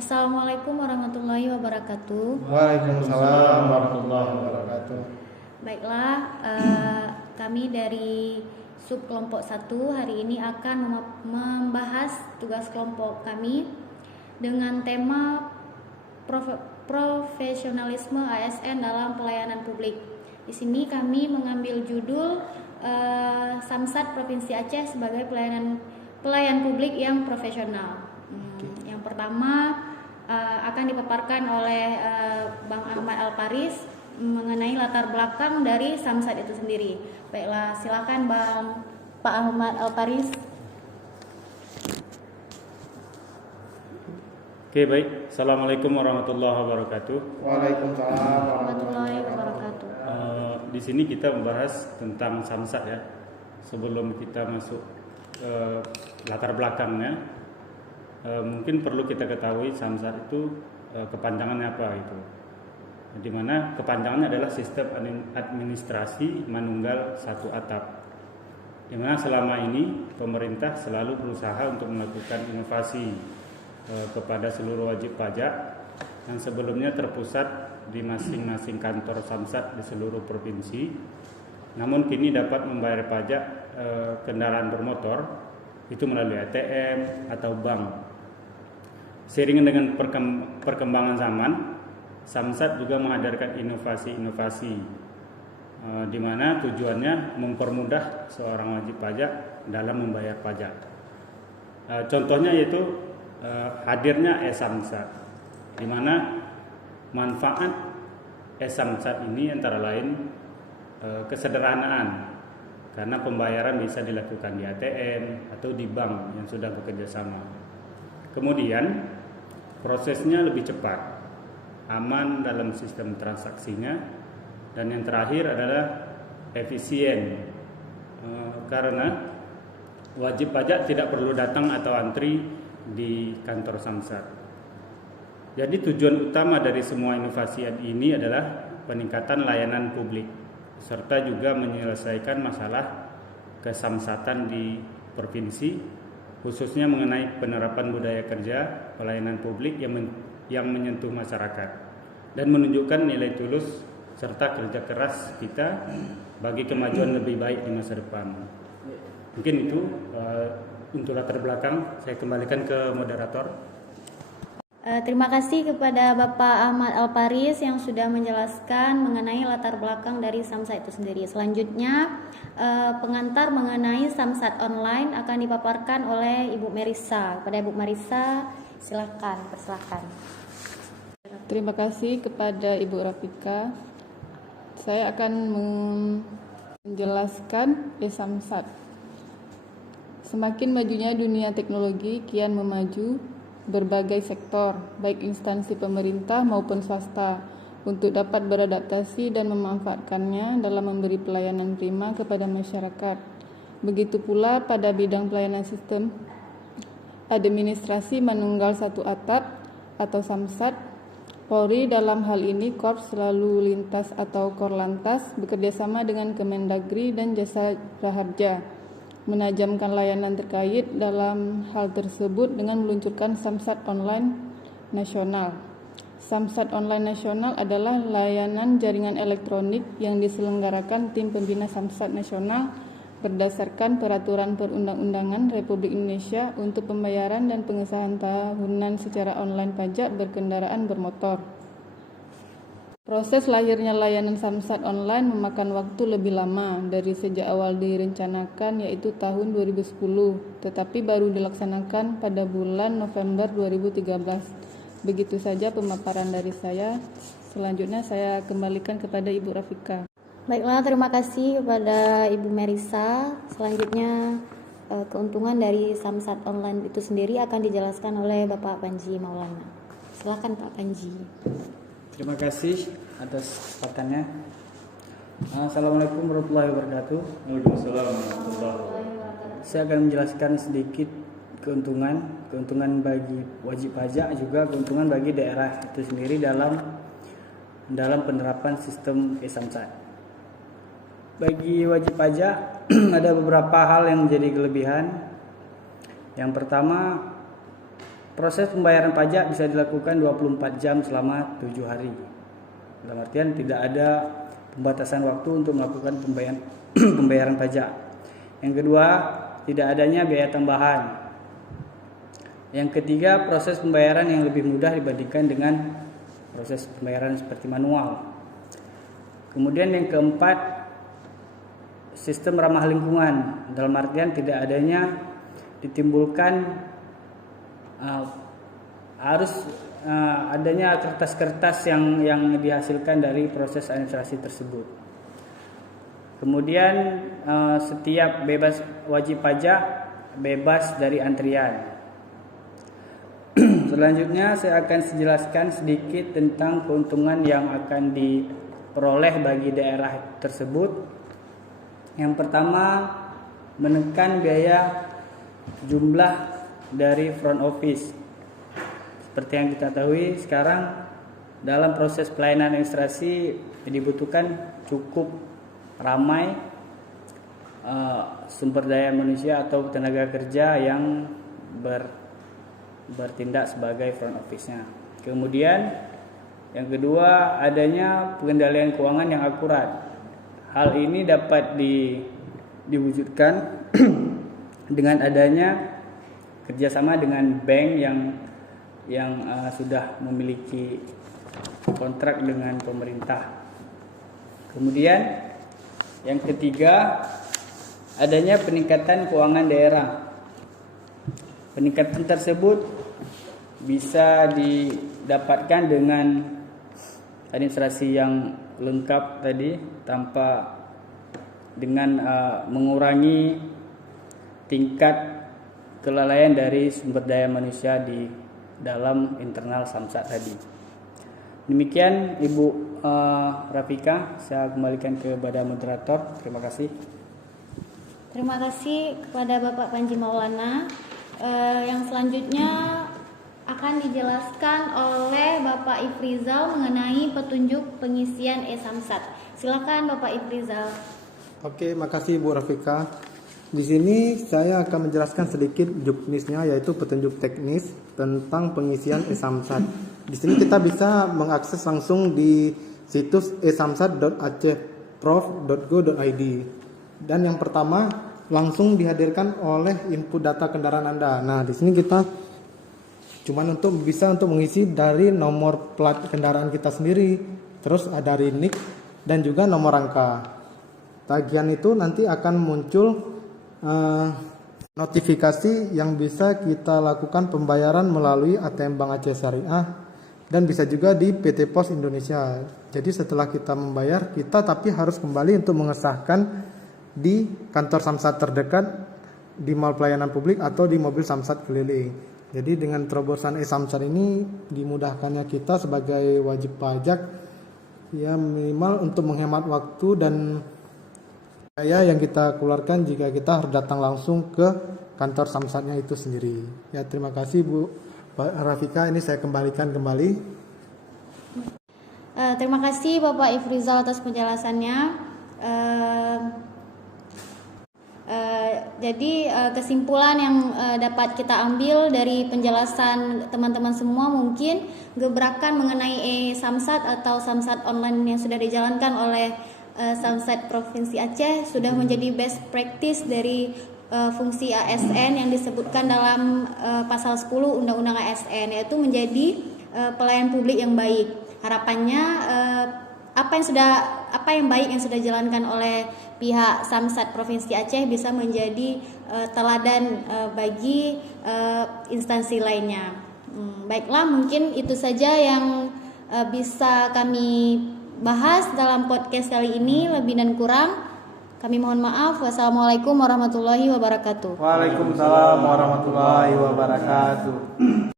Assalamualaikum warahmatullahi wabarakatuh. Waalaikumsalam warahmatullahi wabarakatuh. Baiklah, kami dari sub kelompok 1 hari ini akan membahas tugas kelompok kami dengan tema profesionalisme ASN dalam pelayanan publik. Di sini kami mengambil judul Samsat Provinsi Aceh sebagai pelayan publik yang profesional. Yang pertama akan dipaparkan oleh Bang Ahmad Alparis mengenai latar belakang dari Samsat itu sendiri. Baiklah, silakan Pak Ahmad Alparis. Oke, baik. Assalamualaikum warahmatullahi wabarakatuh. Waalaikumsalam Warahmatullahi wabarakatuh. Di sini kita membahas tentang Samsat ya. Sebelum kita masuk latar belakangnya, mungkin perlu kita ketahui Samsat itu kepanjangannya apa gitu. Di mana kepanjangannya adalah Sistem Administrasi Manunggal Satu Atap. Di mana selama ini pemerintah selalu berusaha untuk melakukan inovasi kepada seluruh wajib pajak yang sebelumnya terpusat di masing-masing kantor Samsat di seluruh provinsi, namun kini dapat membayar pajak kendaraan bermotor itu melalui ATM atau bank. Seiring dengan perkembangan zaman, Samsat juga menghadirkan inovasi-inovasi di mana tujuannya mempermudah seorang wajib pajak dalam membayar pajak. Contohnya yaitu hadirnya e-Samsat, di mana manfaat e-Samsat ini antara lain kesederhanaan, karena pembayaran bisa dilakukan di ATM atau di bank yang sudah bekerja sama. Kemudian prosesnya lebih cepat, aman dalam sistem transaksinya, dan yang terakhir adalah efisien karena wajib pajak tidak perlu datang atau antri di kantor Samsat. Jadi tujuan utama dari semua inovasi ini adalah peningkatan layanan publik serta juga menyelesaikan masalah kesamsatan di provinsi, khususnya mengenai penerapan budaya kerja pelayanan publik yang menyentuh masyarakat dan menunjukkan nilai tulus serta kerja keras kita bagi kemajuan lebih baik di masa depan. Mungkin itu untuk latar belakang. Saya kembalikan ke moderator. Terima kasih kepada Bapak Ahmad Alparis yang sudah menjelaskan mengenai latar belakang dari Samsat itu sendiri. Selanjutnya, pengantar mengenai Samsat online akan dipaparkan oleh Ibu Merisa. Kepada Ibu Merisa, silakan, persilakan. Terima kasih kepada Ibu Rafika. Saya akan menjelaskan e-Samsat. Semakin majunya dunia teknologi kian memaju berbagai sektor, baik instansi pemerintah maupun swasta, untuk dapat beradaptasi dan memanfaatkannya dalam memberi pelayanan prima kepada masyarakat. Begitu pula pada bidang pelayanan sistem administrasi manunggal satu atap atau Samsat, Polri dalam hal ini Korps Lalu Lintas atau Korlantas bekerjasama dengan Kemendagri dan Jasa Raharja menajamkan layanan terkait dalam hal tersebut dengan meluncurkan Samsat Online Nasional. Samsat Online Nasional adalah layanan jaringan elektronik yang diselenggarakan tim pembina Samsat Nasional berdasarkan peraturan perundang-undangan Republik Indonesia untuk pembayaran dan pengesahan tahunan secara online pajak berkendaraan bermotor. Proses lahirnya layanan Samsat online memakan waktu lebih lama dari sejak awal direncanakan, yaitu tahun 2010, tetapi baru dilaksanakan pada bulan November 2013. Begitu saja pemaparan dari saya. Selanjutnya saya kembalikan kepada Ibu Rafika. Baiklah, terima kasih kepada Ibu Merisa. Selanjutnya, keuntungan dari Samsat online itu sendiri akan dijelaskan oleh Bapak Panji Maulana. Silakan Pak Panji. Terima kasih atas kesempatannya. Assalamualaikum warahmatullahi wabarakatuh. Waalaikumsalam warahmatullahi wabarakatuh. Saya akan menjelaskan sedikit keuntungan bagi wajib pajak, juga keuntungan bagi daerah itu sendiri dalam penerapan sistem e-Samsat. Bagi wajib pajak ada beberapa hal yang menjadi kelebihan. Yang pertama, proses pembayaran pajak bisa dilakukan 24 jam selama 7 hari. Dalam artian tidak ada pembatasan waktu untuk melakukan pembayaran pajak. Yang kedua, tidak adanya biaya tambahan. Yang ketiga, proses pembayaran yang lebih mudah dibandingkan dengan proses pembayaran seperti manual. Kemudian yang keempat, sistem ramah lingkungan. Dalam artian tidak adanya ditimbulkan adanya kertas-kertas yang dihasilkan dari proses administrasi tersebut. Kemudian setiap wajib pajak bebas dari antrian. Selanjutnya saya akan jelaskan sedikit tentang keuntungan yang akan diperoleh bagi daerah tersebut. Yang pertama, menekan biaya jumlah dari front office. Seperti yang kita ketahui sekarang dalam proses pelayanan administrasi dibutuhkan cukup ramai sumber daya manusia atau tenaga kerja yang bertindak sebagai front office-nya. Kemudian yang kedua, adanya pengendalian keuangan yang akurat. Hal ini dapat diwujudkan dengan adanya kerjasama dengan bank yang sudah memiliki kontrak dengan pemerintah. Kemudian yang ketiga, adanya peningkatan keuangan daerah. Peningkatan tersebut bisa didapatkan dengan administrasi yang lengkap tadi, tanpa dengan mengurangi tingkat kelalaian dari sumber daya manusia di dalam internal Samsat tadi. Demikian Ibu Rafika, saya kembalikan kepada moderator. Terima kasih. Terima kasih kepada Bapak Panji Maulana. Yang selanjutnya akan dijelaskan oleh Bapak Ifrizal mengenai petunjuk pengisian e-Samsat. Silakan Bapak Ifrizal. Oke, makasih Bu Rafika. Di sini saya akan menjelaskan sedikit juknisnya, yaitu petunjuk teknis tentang pengisian e-Samsat. Di sini kita bisa mengakses langsung di situs e-samsat.acehprof.go.id. Dan yang pertama langsung dihadirkan oleh input data kendaraan Anda. Nah, di sini kita cuman bisa untuk mengisi dari nomor plat kendaraan kita sendiri, terus ada NIK dan juga nomor rangka. Tagihan itu nanti akan muncul notifikasi yang bisa kita lakukan pembayaran melalui ATM Bank Aceh Syariah dan bisa juga di PT Pos Indonesia. Jadi setelah kita membayar, kita tapi harus kembali untuk mengesahkan di kantor Samsat terdekat, di mall pelayanan publik atau di mobil Samsat keliling. Jadi dengan terobosan e-Samsat ini dimudahkannya kita sebagai wajib pajak ya minimal untuk menghemat waktu dan biaya yang kita keluarkan jika kita harus datang langsung ke kantor Samsatnya itu sendiri. Ya, terima kasih Bu Rafika, ini saya kembalikan kembali. Terima kasih Bapak Ifrizal atas penjelasannya. Jadi kesimpulan yang dapat kita ambil dari penjelasan teman-teman semua, mungkin gebrakan mengenai e-Samsat atau Samsat online yang sudah dijalankan oleh Samsat Provinsi Aceh sudah menjadi best practice dari fungsi ASN yang disebutkan dalam pasal 10 Undang-Undang ASN, yaitu menjadi pelayan publik yang baik. Harapannya apa yang baik yang sudah dijalankan oleh pihak Samsat Provinsi Aceh bisa menjadi teladan bagi instansi lainnya. Baiklah, mungkin itu saja yang bisa kami bahas dalam podcast kali ini. Lebih dan kurang kami mohon maaf. Wassalamualaikum warahmatullahi wabarakatuh. Waalaikumsalam warahmatullahi wabarakatuh.